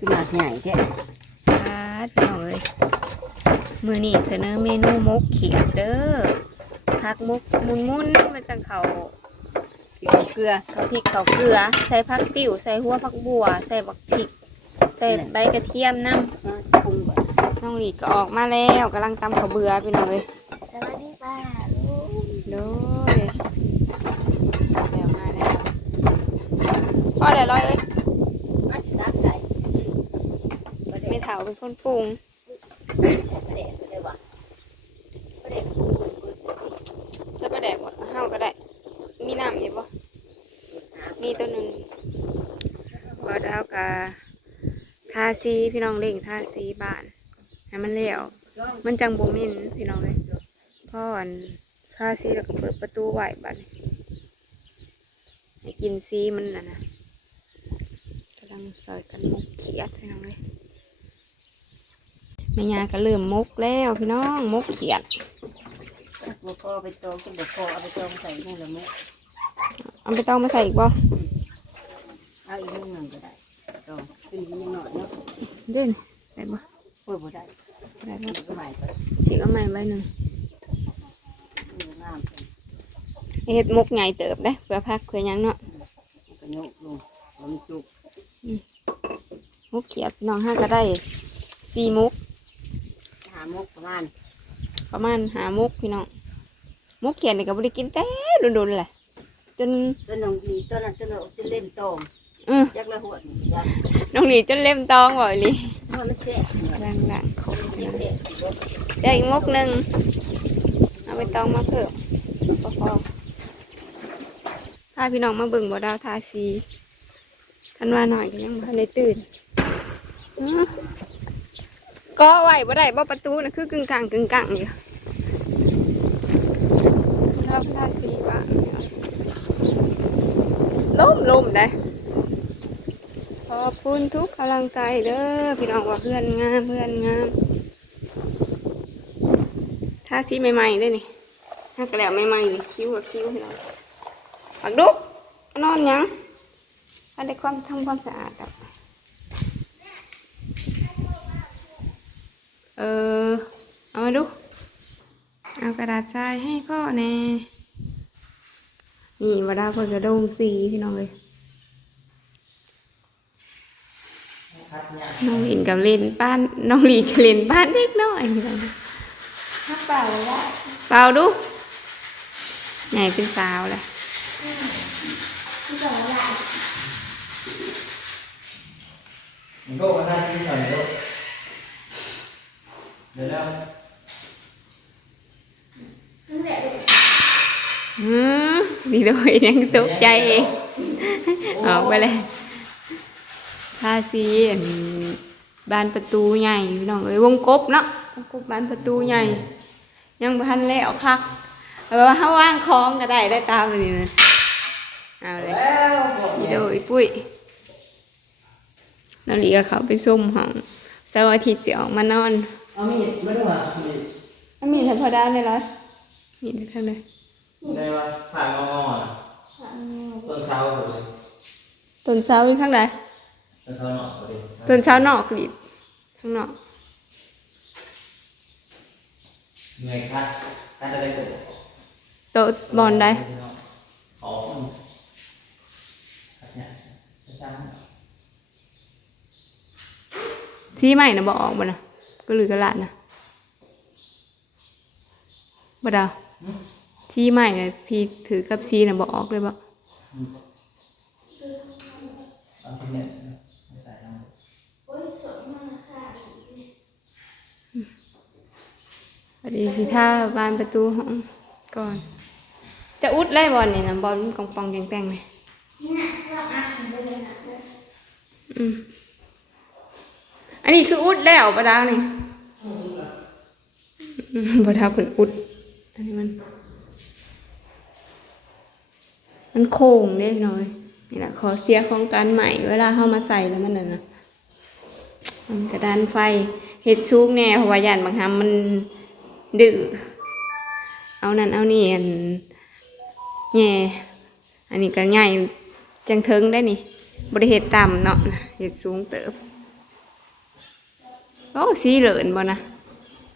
คือหมากใหญ่แท้ปาดพี่น้องเอ้ยมือนี่เสนอเมนูมกเขียดเด้อพักมกมุนมุนๆมาจังเขาพริกเกลือเขาพริกเขาเกลือ ใส่ผักติ๋วใส่หัวผักบัว ใส่บักพริก ใส่ใบกระเทียมน้มาปรุงก่อนำน้องหลีก็ออกมาแล้วกำลังตำข้าวเบื่อพี่น้องเอ้ยสวัสดีป้าลูกโดยแล้วมาแล้วพ่อเดี๋ยวรอยเอ้ย มาสิตักใส่บ่ได้ ไม่เถาเป็นคนปรุงใส่กระเด็นบ่ได้ว่ะกระเด็นปรุงเบิดจะประแดกว่าเฮาก็ได้ มีน้ำอยู่ปะหามีตัวหนึ่งบ่ดาวกะทาสีพี่น้องเล่งทาสีบ้านให้มันเลี้ยวมันจังบ่มินพี่น้องเลยพ่ออันทาสีแล้วก็เปิดประตูไหวบัดนี้ให้กินซีมันน่ะนะกำลังซอยกันมุกเขียดพี่น้องเลย แม่ยาก็เริ่มมุกแล้วพี่น้องมุกเขียดบ่พอไปตองก็บ่พอเอาไปตองใส่นี่ละมุกเอาไปต้องมาใส่อีกบ่เอาอีกนิดหนึงก็ได้ตองขึ้นนิดหน่อยเนาะเด่นได้บ่โอ้ยบ่ได้ได้บ่ก็ใหม่ไปฉีกเอาใหม่ใบหนึ่งดูงามเฮ็ดมุกใหญ่เติบได้เพื่อพักเพื่อหยังเนาะก็ยกลงลงจุกมุกเขียดพี่น้องห้าก็ได้สี่มุกหามุกประมาณประมาณหามุกพี่น้องมุกเขียดนี่ก็บ่ได้กินแต่โดนๆแหละจนต้นนองดีต้นนั้นต้นนั้นจะเล่นตองอือยักษ์ละหัวนี่ยักษ์น้องหลีจนเล่มตองบ่อีหลีมันมันแซ่บเนี่ยล่างๆเขาเด็กเด็กได้อีกมุกหนึงเอาไปตองมาเพิ่มก็พอพาพี่น้องมาเบิ่งบ่ดาวทาสีทันว่าหน่อยก็ยังบ่ทันได้ตื่นอื้อ ก็ไหวบ่ได้บ่ประตูนะคือกึ่งกลางกึ่งกลางอยู่รับทาสีบ้างล้มล้มได้ขอบคุณทุกกำลังใจเด้อพี่น้องว่าเพื่อนงามเพื่อนงามทาสีใหม่ๆได้นี่หักแล้วใหม่ๆนี่คิ้วกับคิ้วพี่น้องปักดุกนอนยังอันได้ความทำความสะอาดครั เออ เอามาดู เอากระดาษทรายให้พ่อแน่ นี่วดาเพิ่นกระดงสีพี่น้องเลยน้องลินกับเล่นบ้านน้องลีกับเล่นบ้านเด็กน้อยพี่น้องถ้าเปล่าเลยว่าเปล่าดูใหญ่เป็นสาวเลย mình có có hai sinh thời đâu được không อืมดีโดยยังตกใจเองออกไปเลยทาสีบานประตูใหญ่พี่น้องเอ้ยวงกบเนาะวงกบบานประตูใหญ่ ยังพันแล้วคักเออถ้าว่างคล้องก็ได้ได้ตามเลยนะเอาเลย Well, ดีโดยปุ้ยนาลีก็เขาไปซุ่มห้องเสาร์อาทิตย์สิออกมานอน ông nhìn mới đúng à nhìn ถ้ามีทันพอได้เลยเหรอมีทันเลย đây mà phải ngon ngon à tuần sau rồi ต้นเสาอยู่ข้างใด tuần sau nọ rồi ต้นเสานอกลีดข้างนอก người khác khác ra đây cũng โต๊ะบอลได้ khó khác nhỉ sao ชี้ใหม่นะบอกออกบ่นะ ก็หรือกระลาดนะบ่ดาวชี้ใหม่นะพี่ถือกับซีนะบอกออกเลยบ่ ông xin nhận ไม่ใส่น้ำพอดีสิท่าบานประตูห้องก่อน จะอุดไล่บอลนี่นะบอลมันกองปองแปงเลยอืมอันนี้คืออุดแล้วบ่ดาวนี่ บ่ดาวเพิ่นอุด อันนี้มัน มันโค้งเด้หน่อยนี่แหละขอเสียของการใหม่ เวลาเข้ามาใส่แล้วมันน่ะนะมันกระดานไฟเห็ดซุกแน่เพราะว่าย่านบางครั้งมันดื้อเอานั่นเอานี่อันแง่อันนี้ก็ใหญ่จังเทิงได้นี่บริเหตุต่ำเนาะเห็ดสูงเติบโอ้สีเหลือนบ่นะ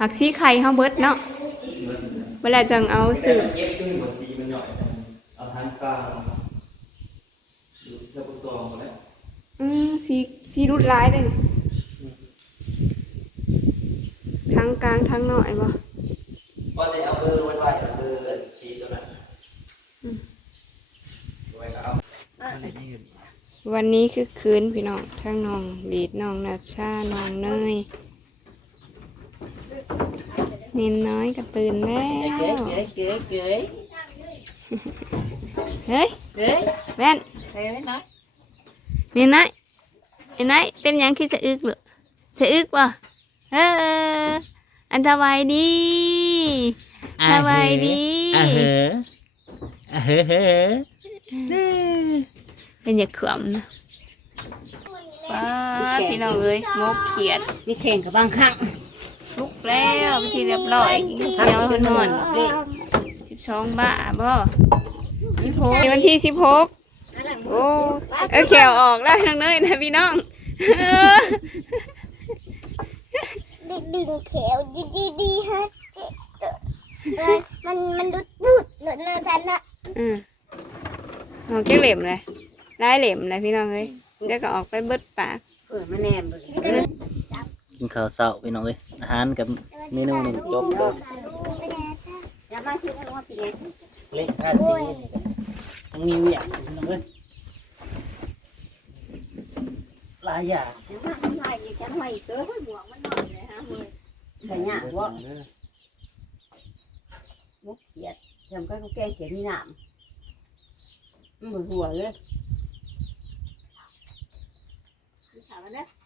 หักสีไข่เฮาเบิดเนาะเวลาจังเอาซื้อเก็บขึ้นหัวสีมันหน่อยเอาทางกลางดูจ้าผู้ซองหมดแล้วอืมสีสีรุดร้ายเลยนี่ทั้งกลางทั้งหน่อยบ่ก็เลยเอาเบอร์ไว้ไว้เอาเบอร์ชี้ตัวนั้นไว้ก็เอาอะไรนี่อยู่นี่วันนี้คือคืนพี่น้องทั้งน้องลีดน้องนาชาน้องเนย นนน้อยก็ตื่นแล้ว เก๋เก๋เก๋เก๋เฮ้ยเก๋แม่นเก๋นะนี่นายนี่นายเป็นยังคิดจะอึกหรอจะอึกปะเอออันสบายดีสบายดีอะเหออะเหอเหอเป็นอย่าขำนะป้าพี่น้องเอ้ยงกเขียดมีแข่งกับบางครั้ง ทุกแล้วไปนที่เรียบร้อยเดี๋ยวเพิ่นนอนสิบสองบ้าบ่สิบหกวันที่สิบหกโอ้เออแขวออกแล้วน้องเนยนะพี่น้องเออดินดินเขียวดีดีดีฮะเออมันมันดุดดุดหลุดนาฉันนะอืมออกจากเหล่มเลยได้เหล่มเลยพี่น้องเอ้ยเดี๋ยวก็ออกไปเบิดปากเออมาแนมเลย กินข้าวเช้าพี่น้องเอ้ยอาหารกับเมนูหนึ่งจบเลยอย่ามาซื้อให้ว่าปีนี้เล็กห้าสีต้องมีเวียกพี่น้องเอ้ยหลายอย่างอย่ามาทำลายอย่าจะไม่เจอให้บวกมันหน่อยเลยฮะมือใส่หยาว่ามุกเขียดทำก็แกงเขียดนี่หนามมันบ่หัวเลยถามมาเด้อ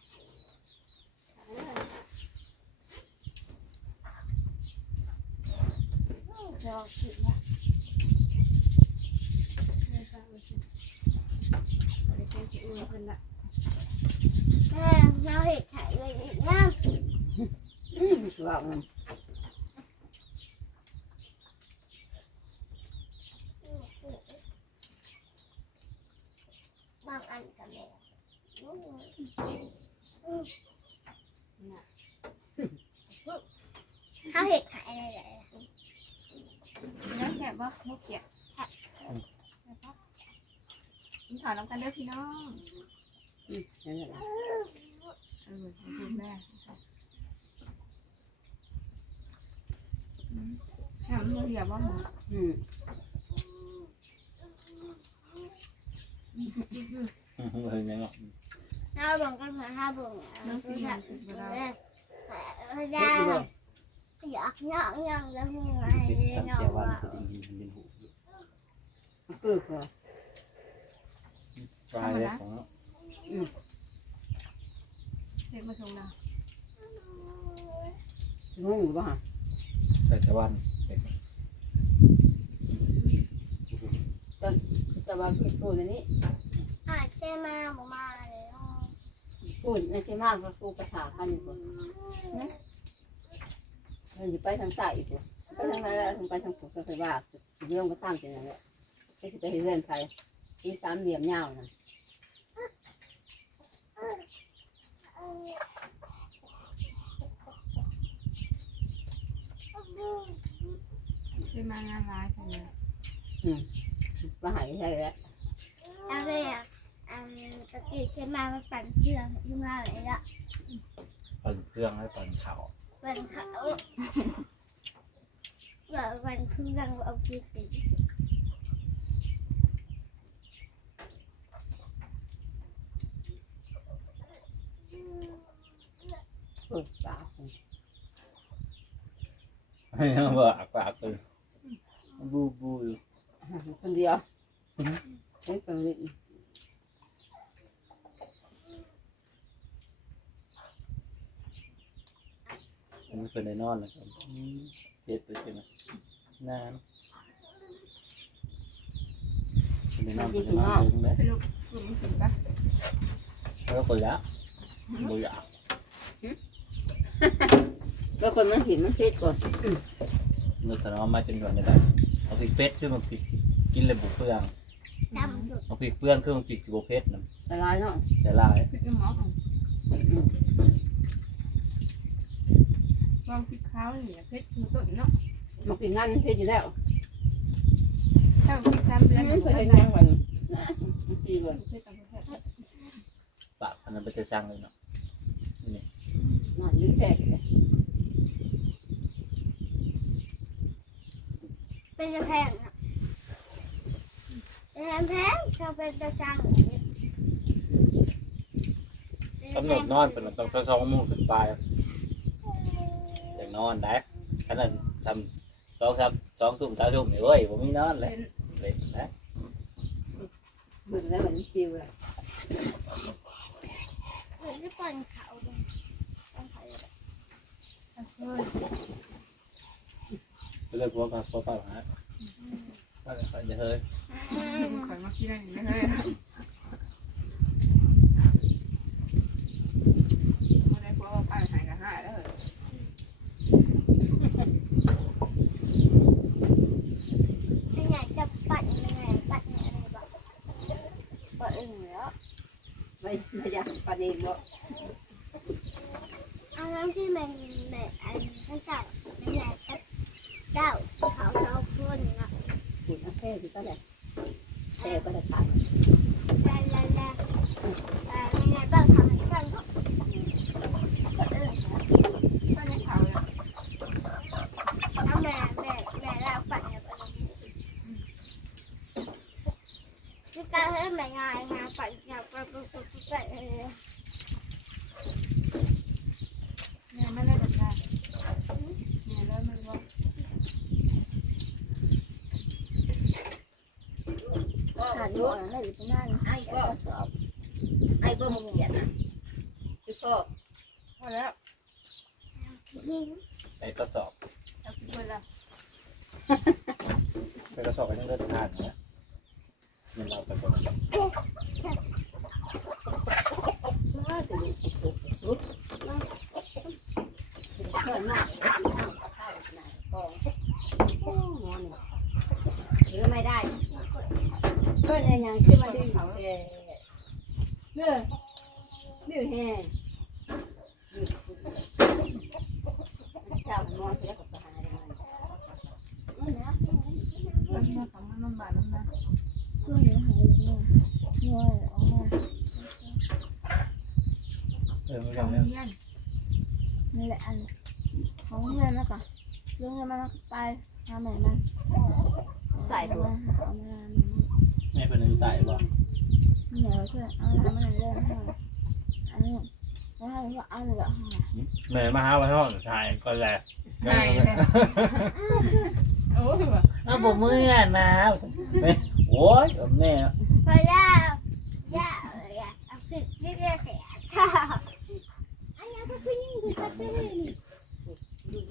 แม่เราเห็ดไข่เลยนะอืมว่ามัน บางอันกับแม่เขาเห็ดไข่อะไรเลย น้องแสบบ่มุกเขียด กินข้าวน้ำกันเด้อพี่น้องอืมนั่นแหละเออขอบคุณแม่อืมแค่มันเรียบว่าหมูอืมเฮ้ยยังไงเราบ่งกันเหมือนห้าบ่งน้องเราสีอยาหักนบ่ได้อยากอยากอยากอยากแล้วมึงไงเนาะว่าเกิดก็ ปลายเลยของเด็กมาชมนะงงบ่ฮะใส่ตะวันแต่ว่าพี่ปูนอันนี้อาจจะมาบ่มาเลยปูนในที่มากก็ปูกระถาพันอยู่บ่นะเราจะไปทางใต้อีกบ่ไปทางไหนแล้วทางไปทางผมก็เคยว่าเรื่องก็ตั้งใจนั่นแหละไปสิไปเรื่อนไทยมีสามเหลี่ยมยาวนะ เคยมางานร้ายใช่ไหมมาหายใช่แล้วอะไรอะอันตะกี้เชมามันปั่นเครื่องขึ้นมาเลยละปั่นเครื่องให้ปั่นเข่าปั่นเขาแบบปั่นเครื่องเอาคิดติเปิดปากให้ยัง บอกปากเลยบูบูอยู่คนเดียวใช้เป็นลิ้นมันเป็นในนอนนะครับเจ็ดไปเจ็ดนะนานเป็นในนอนเป็นในนอนเลยไปลูกกลุ่มถึงปะแล้วก็ยะบุยะ แล้วคนมันเห็นมันพิษก่อนเมื่อถนอมมาจนหย่อนได้เอาพริกเป็ดขึ้นมาพริกกินเลยบุเฟืองจำสุดเอาพริกเฟืองขึ้นมาพริกบุเพชรนะละลายเนาะแต่ลายคือหมอาวนี่เพชรคือต้นเนาะมันเป็นงานเพศอยู่แล้วถ้าพริก3เดือนไม่มันเคเคยยเห็นได้งานวันปีก่อนเพชรต่างประเทศปะอันนั้นไปจะสร้างเลยเนาะนอนยืดแผล เป็นกระแพงอะเป็นกระแพงเขาเป็นกระชังกำหนดนอนเป็นต้องสองโมงขึ้นไปอย่างนอนได้ขนาดทำสองครับสองทุ่มสามทุ่มนี่เว้ยผมมีนอนเลยเลยนะเหมือนแล้วมันปิวเลยเหมือนที่ปอนเขาเลยปอนเขาเลย เฮ้ยก็เลยพวกมาพวกป้าหาป้าจะเฮ้ยข่อยมากินอันนี้เลยบ่ได้พวกป้าหายก็หายแล้วเป็นไงจะปั่นยังไงปั่นอะไรแบบปั่นเองแล้วไม่ไม่อยากประเด็นบ่เอาน้ำที่มันแบบอันนั้นจัดไม่ใหญ่ก็เจ้าเขาเราคนนะ ขุดแค่ ที่ก็ได้แต่ก็ได้ขาด ลาลาลาแต่ยังไงบ้างทำให้กันก็เออ ก็ได้ข่าวแล้ว เอาแม่แม่แม่เราปั่นแบบคือการให้แม่ง่ายนะปั่นแบบปั่นปั่นปั่นปั่นเออ แม่ไม่ได้แบบนั้นแม่แล้วมันว่า นุไอยู่ตรงนั้นไอ้ก็สอบไอ้ก็มึงเขียนนะคือก็พอแล้วไอ้ก็สอบเอาคิดไว้แล้วไปก็สอบกันยังเลิกทานเนี่ยมันเราไปก่อนว่าจะดูสุกสุกเพื่อนมากข้าวข้าวไหนก็โอ้งอนหรือไม่ได้เพื่อน ยังขึ้นมาดึงเขาเนื้อเนื้อแห้งเจ้ามันนอนเสียกับสหายมันนองมันมันบาดมันนะช่วยหนูหายเลยย่อยอ๋อเออไม่จำเนี่ยเฮียนนี่แหละอันของเงินแล้วก็เรื่องเงินมันไปทำไหนมันใส่ตัวเอามา แม่เป็นนึงตายบ่เหนียวเพื่อเอาน้ำมันเริ่มให้อันนี้แล้วให้พว่าเอาเลยเหรอแม่มาหาวันห้องชายก็แหละหายเลยโอ้ยว่ะอ้าวผมมือนะโอ้ยผมแน่พอย่าย่าย่าเอาสิเรียกเรียกแขกค่ะอันนี้ก็คือยิ่งดู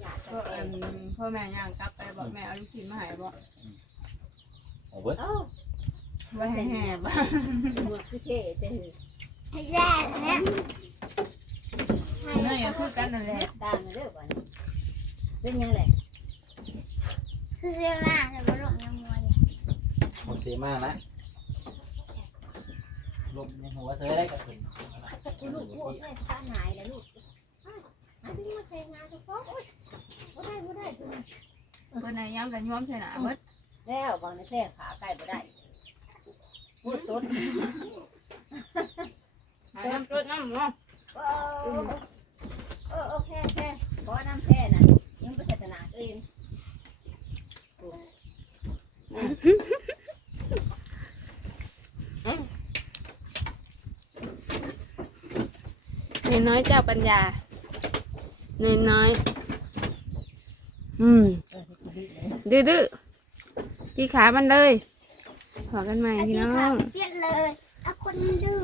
ยากพ่ออันพ่อแม่ย่างกลับไปบอกแม่เอาลูกชิ้นมาให้บอกโอ้ยเอ้าไว้ให้แห่บ้ามือคือเท่เท่ย่าเนี่ยไม่ก็คือกันนั่นแหละตามมาเรื่อยก่อนเป็นยังไงคือเรื่องหน้าจะมาลงน้ำมวยผมเสียมากนะลมในหัวเธอได้กระสุนลูกพูดให้ข้าหายแล้วลูกหายไปมาใช้งานทุกคนไม่ได้ไม่ได้คนไหนย้ำกันย้อมใช่หนาเบิดแล้วบางในแท้ขาใกล้ไม่ได้ พูดต้นหาน้ำต้นน้ำเนาะเออเออโอเคโอเคขอน้ำแท้น่ะยังไม่พัฒนาตัวเองเนน้อยเจ้าปัญญาเนน้อย อืมดื้อดื้อที่ขามันเลย ขอกันใหม่พี่น้อง เปลี่ยนเลยเอาคนดื้อ